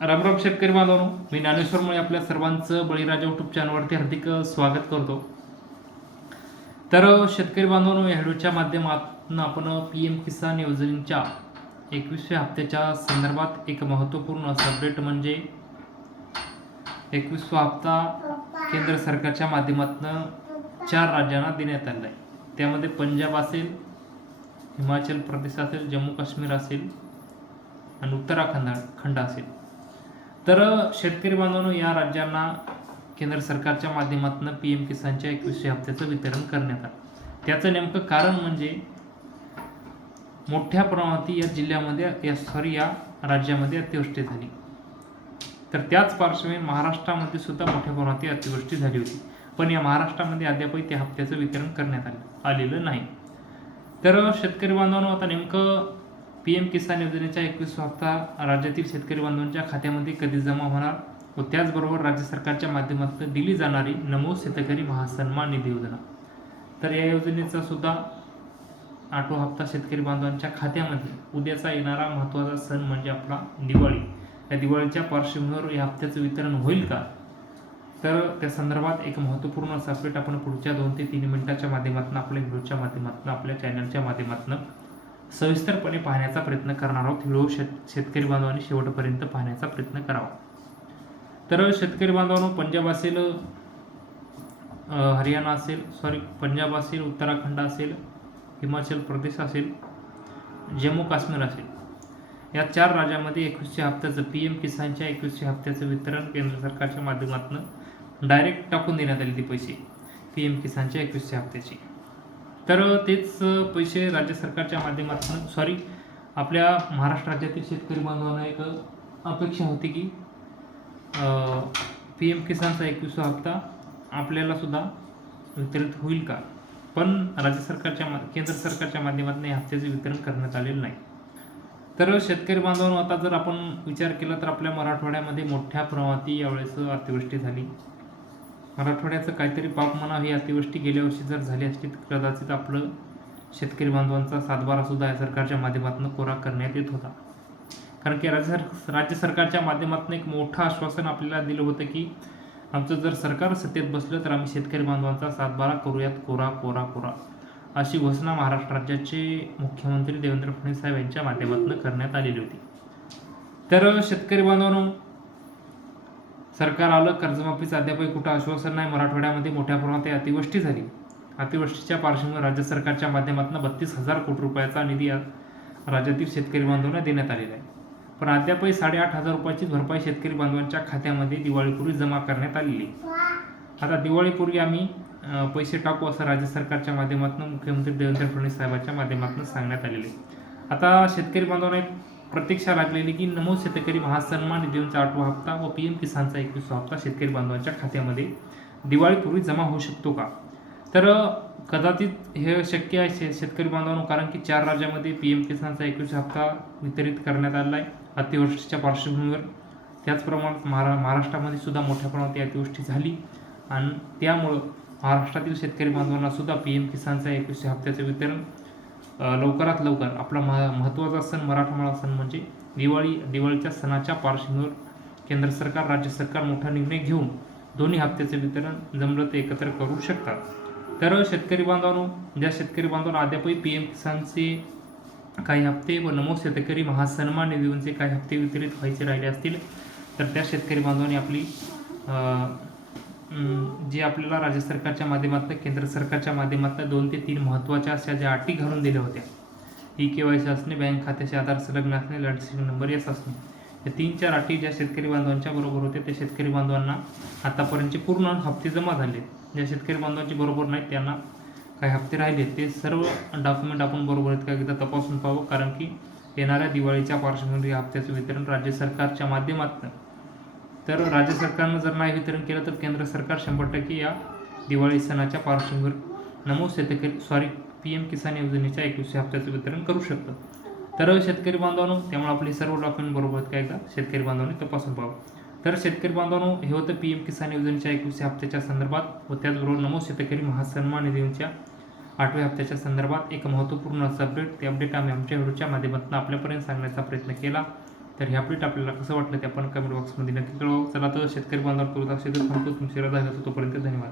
रामराम शेतकरी बांधवांनो मी ज्ञानेश्वरमुळे आपल्या सर्वांचं बळीराजा युट्यूब चॅनलवरती हार्दिक स्वागत करतो. तर शेतकरी बांधवांनो या व्हिडिओच्या माध्यमातून आपण पी एम किसान योजनेच्या एकवीसव्या हप्त्याच्या संदर्भात एक महत्त्वपूर्ण अपडेट म्हणजे एकवीसवा हप्ता केंद्र सरकारच्या माध्यमातून चार राज्यांना देण्यात आला आहे त्यामध्ये पंजाब असेल हिमाचल प्रदेश असेल जम्मू काश्मीर असेल आणि उत्तराखंड खंड असेल. तर शेतकरी बांधवांनो या राज्यांना केंद्र सरकारच्या माध्यमातून पी एम किसानच्या एकवीसशे हप्त्याचं वितरण करण्यात आलं. त्याचं नेमकं कारण म्हणजे मोठ्या प्रमाणात या जिल्ह्यामध्ये या सॉरी या राज्यामध्ये अतिवृष्टी झाली. तर त्याच पार्श्वभूमी महाराष्ट्रामध्ये सुद्धा मोठ्या प्रमाणात अतिवृष्टी झाली होती. पण या महाराष्ट्रामध्ये अद्यापही त्या हप्त्याचं वितरण करण्यात आलं आलेलं नाही. तर शेतकरी बांधवांनो आता नेमकं पी एम किसान योजनेचा एकवीस हप्ता राज्यातील शेतकरी बांधवांच्या खात्यामध्ये कधी जमा होणार व त्याचबरोबर राज्य सरकारच्या माध्यमातून दिली जाणारी नमो शेतकरी महासन्मान निधी योजना. तर या योजनेचा सुद्धा आठवा हप्ता शेतकरी बांधवांच्या खात्यामध्ये उद्याचा येणारा महत्त्वाचा सण म्हणजे आपला दिवाळी. या दिवाळीच्या पार्श्वभूमीवर या हप्त्याचं वितरण होईल का? तर त्या संदर्भात एक महत्त्वपूर्ण असं अपडेट आपण पुढच्या दोन ते तीन मिनिटाच्या माध्यमातून आपल्या व्हिडिओच्या माध्यमातून आपल्या चॅनलच्या माध्यमातून सविस्तरपणे पाहण्याचा प्रयत्न करणार आहोत. व्हिडिओ शेत शेतकरी बांधवांनी शेवटपर्यंत पाहण्याचा प्रयत्न करावा. तर शेतकरी बांधवांनो पंजाब असेल हरियाणा असेल सॉरी पंजाब असेल उत्तराखंड असेल हिमाचल प्रदेश असेल जम्मू काश्मीर असेल. या चार राज्यामध्ये एकवीसशे हप्त्याचं पी एम किसानच्या एकवीसशे हप्त्याचं वितरण केंद्र सरकारच्या माध्यमातून डायरेक्ट टाकून देण्यात आले ते पैसे. पी एम किसानच्या एकवीसशे हप्त्याचे. तर तेच पैसे राज्य सरकारच्या माध्यमातून सॉरी आपल्या महाराष्ट्र राज्यातील शेतकरी बांधवांना एक अपेक्षा होती की पी एम किसानचा एकवीसवा हप्ता आपल्यालासुद्धा वितरित होईल का? पण राज्य सरकारच्या मा केंद्र सरकारच्या माध्यमातून या हप्त्याचे वितरण करण्यात आलेलं नाही. तर शेतकरी बांधवांनो आता जर आपण विचार केला तर आपल्या मराठवाड्यामध्ये मोठ्या प्रमाणात यावेळेस अतिवृष्टी झाली. मराठवाड्याचं काहीतरी पाप म्हणा ही अतिवृष्टी गेल्या वर्षी जर झाली असती तर कदाचित आपलं शेतकरी बांधवांचा सातबारा सुद्धा या सरकारच्या माध्यमातून कोरा करण्यात येत होता. कारण की राज्य सर राज्य सरकारच्या माध्यमातून एक मोठं आश्वासन आपल्याला दिलं होतं की आमचं जर सरकार सत्तेत बसलं तर आम्ही शेतकरी बांधवांचा सातबारा करूयात कोरा कोरा कोरा अशी घोषणा महाराष्ट्र राज्याचे मुख्यमंत्री देवेंद्र फडणवीस साहेब यांच्या माध्यमातून करण्यात आलेली होती. तर शेतकरी बांधवांनो सरकार आलं कर्जमाफीचं अद्यापही कुठं आश्वासन नाही मराठवाड्यामध्ये मोठ्या प्रमाणात अतिवृष्टी झाली. अतिवृष्टीच्या पार्श्वभूमीवर राज्य सरकारच्या माध्यमातून बत्तीस हजार कोटी रुपयाचा निधी राज्यातील शेतकरी बांधवांना देण्यात आलेला आहे. पण अद्यापही साडेआठ हजार रुपयाची भरपाई शेतकरी बांधवांच्या खात्यामध्ये दिवाळीपूर्वी जमा करण्यात आलेली आता दिवाळीपूर्वी आम्ही पैसे टाकू असं राज्य सरकारच्या माध्यमातून मुख्यमंत्री देवेंद्र फडणवीस साहेबांच्या माध्यमातून सांगण्यात आलेले आहे. आता शेतकरी बांधवांना एक प्रतीक्षा लागलेली की नमो शेतकरी महासन्मान निधीचा आठवा हप्ता व पी एम किसानचा एकवीसवा हप्ता शेतकरी बांधवांच्या खात्यामध्ये दिवाळीपूर्वी जमा होऊ शकतो का? तर कदाचित हे शक्य आहे शे शेतकरी बांधवांनो कारण की चार राज्यामध्ये पी एम किसानचा एकवीस हप्ता वितरित करण्यात आला आहे अतिवृष्टीच्या पार्श्वभूमीवर. त्याचप्रमाणे महारा महाराष्ट्रामध्ये सुद्धा मोठ्या प्रमाणात अतिवृष्टी झाली आणि त्यामुळं महाराष्ट्रातील शेतकरी बांधवांना सुद्धा पी एम किसानचा एकवीसशे हप्त्याचं वितरण लवकरात लवकर. आपला मह महत्त्वाचा सण मराठमाळा सण म्हणजे दिवाळी दिवाळीच्या सणाच्या पार्श्वभूमीवर केंद्र सरकार राज्य सरकार मोठा निर्णय घेऊन दोन्ही हप्त्याचे वितरण जमलं ते एकत्र करू शकतात. तर शेतकरी बांधवांनो ज्या शेतकरी बांधवांना अद्यापही पी एम किसानचे काही हप्ते व नमो शेतकरी महासन्मान निधीचे काही हप्ते वितरित व्हायचे राहिले असतील तर त्या शेतकरी बांधवांनी आपली जे आपल्याला राज्य सरकारच्या माध्यमातून केंद्र सरकारच्या माध्यमातून दोन ते तीन महत्त्वाच्या अशा ज्या अटी घालून दिल्या होत्या. ई के वाय सी असणे बँक खात्याचे आधार संलग्न असणे लँडसिंग नंबर येस असणे या तीन चार अटी ज्या शेतकरी बांधवांच्या बरोबर होत्या त्या शेतकरी बांधवांना आतापर्यंतचे पूर्ण हप्ते जमा झाले. ज्या शेतकरी बांधवांचे बरोबर नाहीत त्यांना काही हप्ते राहिले. ते सर्व डॉक्युमेंट आपण बरोबर आहेत का एकदा तपासून पाहावं कारण की येणाऱ्या दिवाळीच्या पार्श्वभूमीवर या हप्त्याचं वितरण राज्य सरकारच्या माध्यमातून तर राज्य सरकारनं जर नाही वितरण केलं तर केंद्र सरकार शंभर टक्के या दिवाळी सणाच्या पार्श्वभूमीवर नमो शेतकरी सॉरी पी एम किसान योजनेच्या एकवीसशे हप्त्याचं वितरण करू शकतं. तर शेतकरी बांधवांनो त्यामुळे आपले सर्व डॉक्युमेंट बरोबर आहेत का एकदा? शेतकरी बांधवांनी तपासून पाहावं. तर शेतकरी बांधवांनो हे होतं पी एम किसान योजनेच्या एकवीसशे हप्त्याच्या संदर्भात व त्याचबरोबर नमो शेतकरी महासन्मान निधीच्या आठव्या हप्त्याच्या संदर्भात एक महत्त्वपूर्ण असं अपडेट ते अपडेट आम्ही आमच्या व्हिडिओच्या माध्यमातून आपल्यापर्यंत सांगण्याचा प्रयत्न केला. तर हे अपडेट आपल्याला कसं वाटलं ते आपण कमेंट बॉक्समध्ये नक्की कळवा. चला तर शेतकरी बांधव करू असेल तर थांबतो तुमची रजा घेतो तोपर्यंत धन्यवाद.